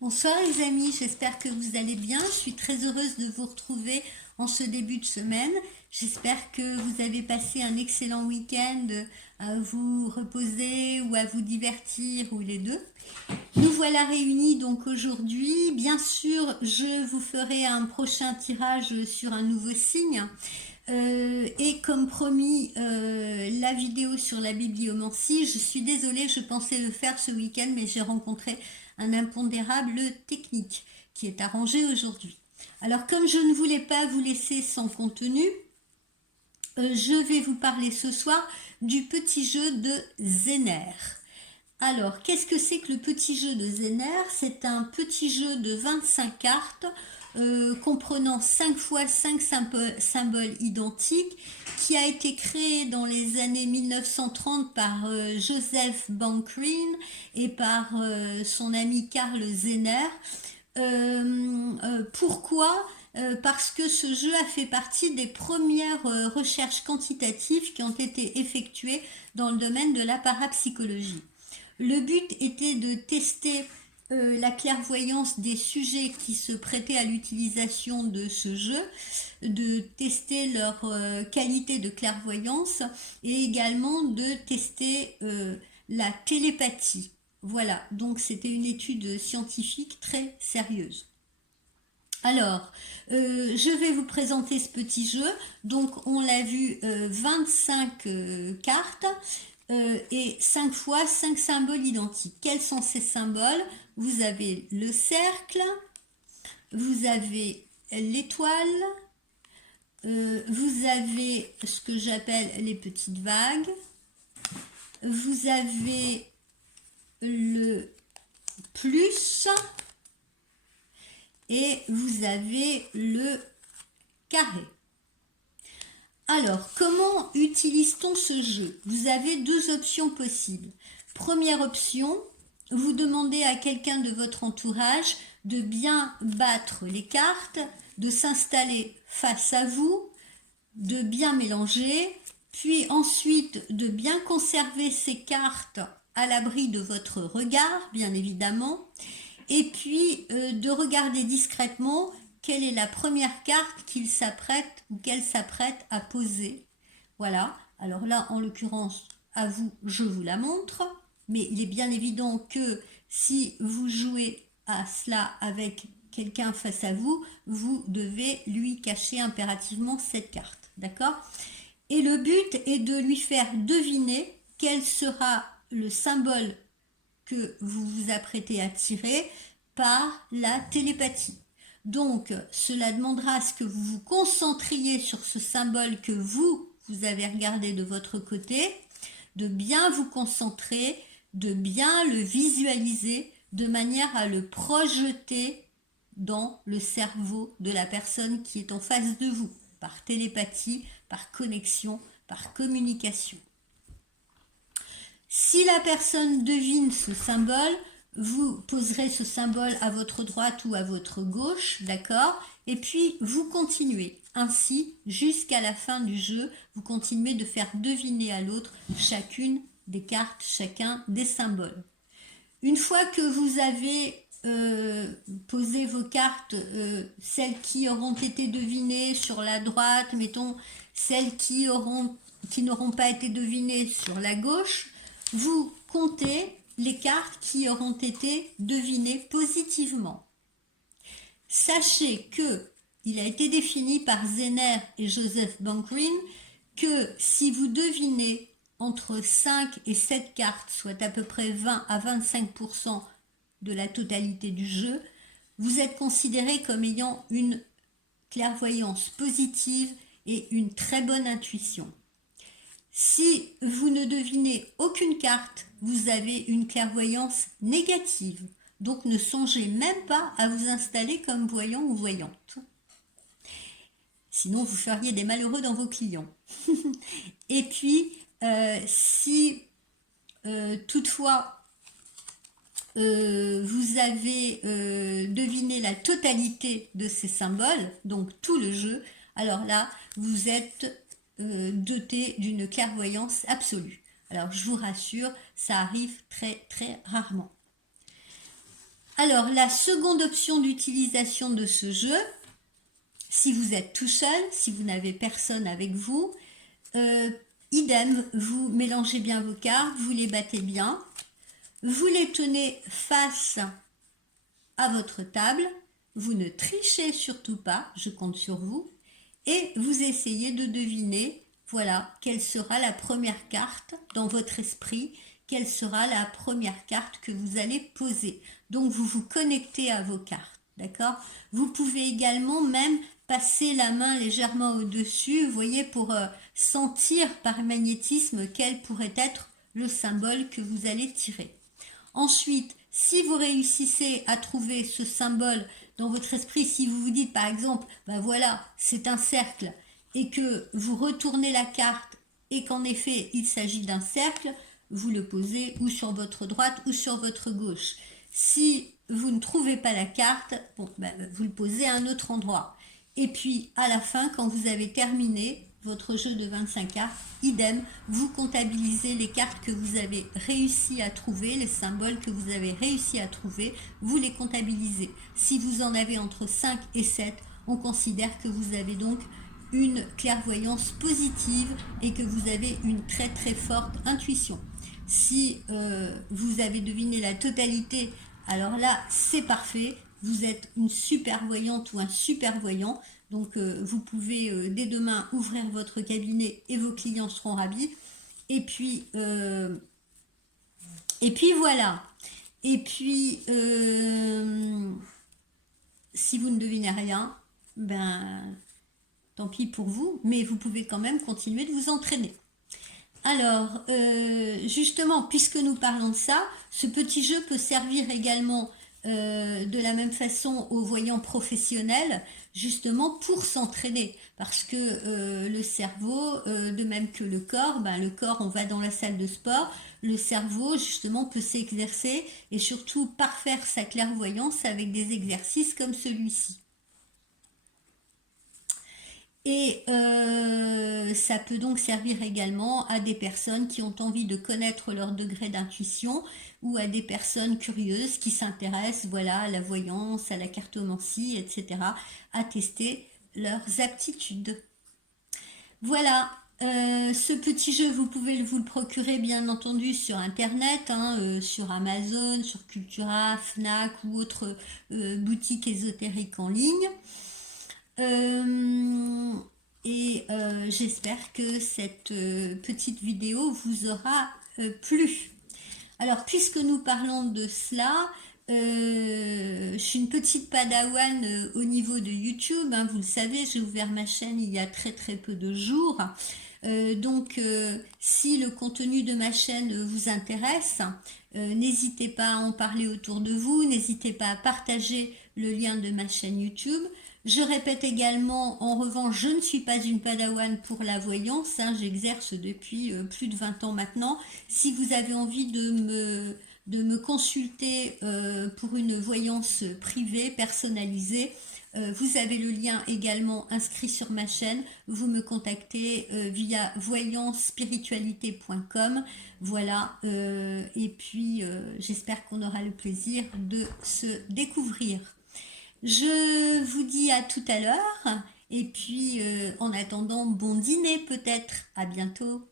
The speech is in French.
Bonsoir les amis, j'espère que vous allez bien. Je suis très heureuse de vous retrouver en ce début de semaine. J'espère que vous avez passé un excellent week-end à vous reposer ou à vous divertir ou les deux. Nous voilà réunis donc aujourd'hui. Bien sûr, je vous ferai un prochain tirage sur un nouveau signe. Et comme promis, la vidéo sur la bibliomancie, je suis désolée, je pensais le faire ce week-end, mais j'ai rencontré un impondérable technique qui est arrangé aujourd'hui. Alors comme je ne voulais pas vous laisser sans contenu, je vais vous parler ce soir du petit jeu de Zener. Alors, qu'est-ce que c'est que le petit jeu de Zener? C'est un petit jeu de 25 cartes comprenant 5 fois 5 symboles identiques qui a été créé dans les années 1930 par Joseph Bankrin et par son ami Karl Zener. Pourquoi? Parce que ce jeu a fait partie des premières recherches quantitatives qui ont été effectuées dans le domaine de la parapsychologie. Le but était de tester la clairvoyance des sujets qui se prêtaient à l'utilisation de ce jeu, de tester leur qualité de clairvoyance et également de tester la télépathie. Voilà, donc c'était une étude scientifique très sérieuse. Alors, je vais vous présenter ce petit jeu. Donc, on l'a vu, 25 cartes et 5 fois 5 symboles identiques. Quels sont ces symboles? Vous avez le cercle, vous avez l'étoile, vous avez ce que j'appelle les petites vagues, vous avez le plus et vous avez le carré. Alors, comment utilise-t-on ce jeu? Vous avez deux options possibles. Première option, vous demandez à quelqu'un de votre entourage de bien battre les cartes, de s'installer face à vous, de bien mélanger, puis ensuite de bien conserver ces cartes à l'abri de votre regard, bien évidemment, et puis de regarder discrètement quelle est la première carte qu'il s'apprête ou qu'elle s'apprête à poser. Voilà, alors là, en l'occurrence, à vous, je vous la montre, mais il est bien évident que si vous jouez à cela avec quelqu'un face à vous, vous devez lui cacher impérativement cette carte, d'accord? Et le but est de lui faire deviner quel sera le symbole que vous vous apprêtez à tirer par la télépathie. Donc, cela demandera à ce que vous vous concentriez sur ce symbole que vous avez regardé de votre côté, de bien vous concentrer, de bien le visualiser, de manière à le projeter dans le cerveau de la personne qui est en face de vous, par télépathie, par connexion, par communication. Si la personne devine ce symbole, vous poserez ce symbole à votre droite ou à votre gauche, d'accord? Et puis vous continuez. Ainsi, jusqu'à la fin du jeu, vous continuez de faire deviner à l'autre chacune des cartes, chacun des symboles. Une fois que vous avez posé vos cartes, celles qui auront été devinées sur la droite, mettons celles qui n'auront pas été devinées sur la gauche, vous comptez les cartes qui auront été devinées positivement. Sachez que il a été défini par Zener et Joseph Bankrin que si vous devinez entre 5 et 7 cartes, soit à peu près 20 à 25% de la totalité du jeu, vous êtes considéré comme ayant une clairvoyance positive et une très bonne intuition. Si vous ne devinez aucune carte, vous avez une clairvoyance négative. Donc ne songez même pas à vous installer comme voyant ou voyante. Sinon, vous feriez des malheureux dans vos clients. Et puis, si toutefois vous avez deviné la totalité de ces symboles, donc tout le jeu, alors là, vous êtes doté d'une clairvoyance absolue. Alors, je vous rassure, ça arrive très très rarement. Alors, la seconde option d'utilisation de ce jeu, si vous êtes tout seul, si vous n'avez personne avec vous, idem, vous mélangez bien vos cartes, vous les battez bien, vous les tenez face à votre table, vous ne trichez surtout pas, je compte sur vous, et vous essayez de deviner, voilà, quelle sera la première carte dans votre esprit, quelle sera la première carte que vous allez poser. Donc vous vous connectez à vos cartes, d'accord? Vous pouvez également même passer la main légèrement au-dessus, vous voyez, pour sentir par magnétisme quel pourrait être le symbole que vous allez tirer. Ensuite, si vous réussissez à trouver ce symbole dans votre esprit, si vous vous dites par exemple, ben voilà, c'est un cercle, et que vous retournez la carte, et qu'en effet, il s'agit d'un cercle, vous le posez ou sur votre droite ou sur votre gauche. Si vous ne trouvez pas la carte, bon, ben, vous le posez à un autre endroit. Et puis, à la fin, quand vous avez terminé votre jeu de 25 cartes, idem, vous comptabilisez les cartes que vous avez réussi à trouver, les symboles que vous avez réussi à trouver, vous les comptabilisez. Si vous en avez entre 5 et 7, on considère que vous avez donc une clairvoyance positive et que vous avez une très très forte intuition. Si vous avez deviné la totalité, alors là c'est parfait, vous êtes une super voyante ou un super voyant, donc vous pouvez dès demain ouvrir votre cabinet et vos clients seront ravis. Et puis voilà. Et puis si vous ne devinez rien, ben tant pis pour vous, mais vous pouvez quand même continuer de vous entraîner. Alors, justement, puisque nous parlons de ça, ce petit jeu peut servir également de la même façon aux voyants professionnels, justement pour s'entraîner. Parce que le cerveau, de même que le corps, le corps, on va dans la salle de sport, le cerveau, justement, peut s'exercer et surtout parfaire sa clairvoyance avec des exercices comme celui-ci. Et ça peut donc servir également à des personnes qui ont envie de connaître leur degré d'intuition ou à des personnes curieuses qui s'intéressent, voilà, à la voyance, à la cartomancie, etc., à tester leurs aptitudes. Voilà, ce petit jeu, vous pouvez vous le procurer bien entendu sur Internet, sur Amazon, sur Cultura, Fnac ou autres boutiques ésotériques en ligne. J'espère que cette petite vidéo vous aura plu. Alors, puisque nous parlons de cela, je suis une petite padawan au niveau de YouTube, vous le savez, j'ai ouvert ma chaîne il y a très très peu de jours. Si le contenu de ma chaîne vous intéresse, n'hésitez pas à en parler autour de vous, n'hésitez pas à partager le lien de ma chaîne YouTube. Je répète également, en revanche, je ne suis pas une padawan pour la voyance, j'exerce depuis plus de 20 ans maintenant. Si vous avez envie de me consulter pour une voyance privée, personnalisée, vous avez le lien également inscrit sur ma chaîne. Vous me contactez via voyancespiritualité.com. Voilà, et puis j'espère qu'on aura le plaisir de se découvrir. Je vous dis à tout à l'heure et puis en attendant, bon dîner peut-être. À bientôt.